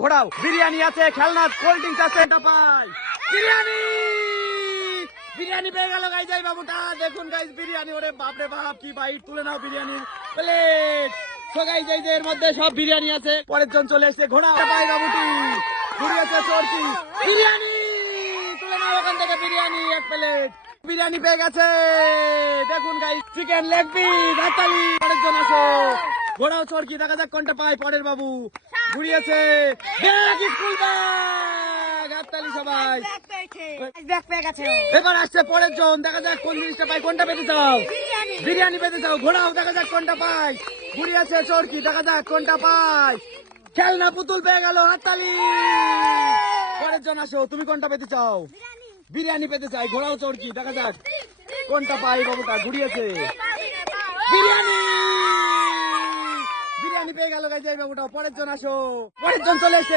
ঘোড়াও বিরিয়ানি আছে, খেলনা, কোল্ড ড্রিঙ্কস আছে, পাই বিরিয়ানি। বিরিয়ানি পেয়ে গেল গাইজ এই বাবুটা। দেখুন গাইজ বিরিয়ানি, ওরে বাপরে বাপ কি বাইট, তুলে নাও বিরিয়ানির প্লেট। তো গাইজ এই যে এর মধ্যে সব বিরিয়ানি আছে। পরের জন চলে এসেছে, ঘোড়া পাই বাবুটি, ঘুরিয়েছে চরকি, বিরিয়ানি তুলে নাও ওখান থেকে বিরিয়ানি এক প্লেট। বিরিয়ানি পেয়ে গেছে। দেখুন গাইজ চিকেন লেগ পিস, হাততালি। পরের জন আসো, ঘোড়াও চরকি, দেখা যাক কোনটা পাই। পরের বাবু ঘুরিয়েছে ব্যাগ, স্কুল ব্যাগ, হাততালি সবাই। এবার আসছে পরের জন, দেখা যাক কোন জিনিসটা পাই। কোনটা পেতে চাও? বিরিয়ানি পেতে চাও? ঘোড়াও, দেখা যাক কোনটা পাই। ঘুরিয়েছে চরকি, দেখা যাক কোনটা পাই। খেলনা পুতুল পেয়ে গেল, হাততালি। পরের জন আসো, তুমি কোনটা পেতে চাও? বিরিয়ানি পেতে চাই, ঘোড়াও চরকি, দেখা যাক কোনটা পাই। বাবুটা ঘুরিয়েছে বিরিয়ানি, বিরিয়ানি পেয়ে গেল গাইজ এই বাবুটা। পরের জন আসো, পরের জন চলে এসেছে।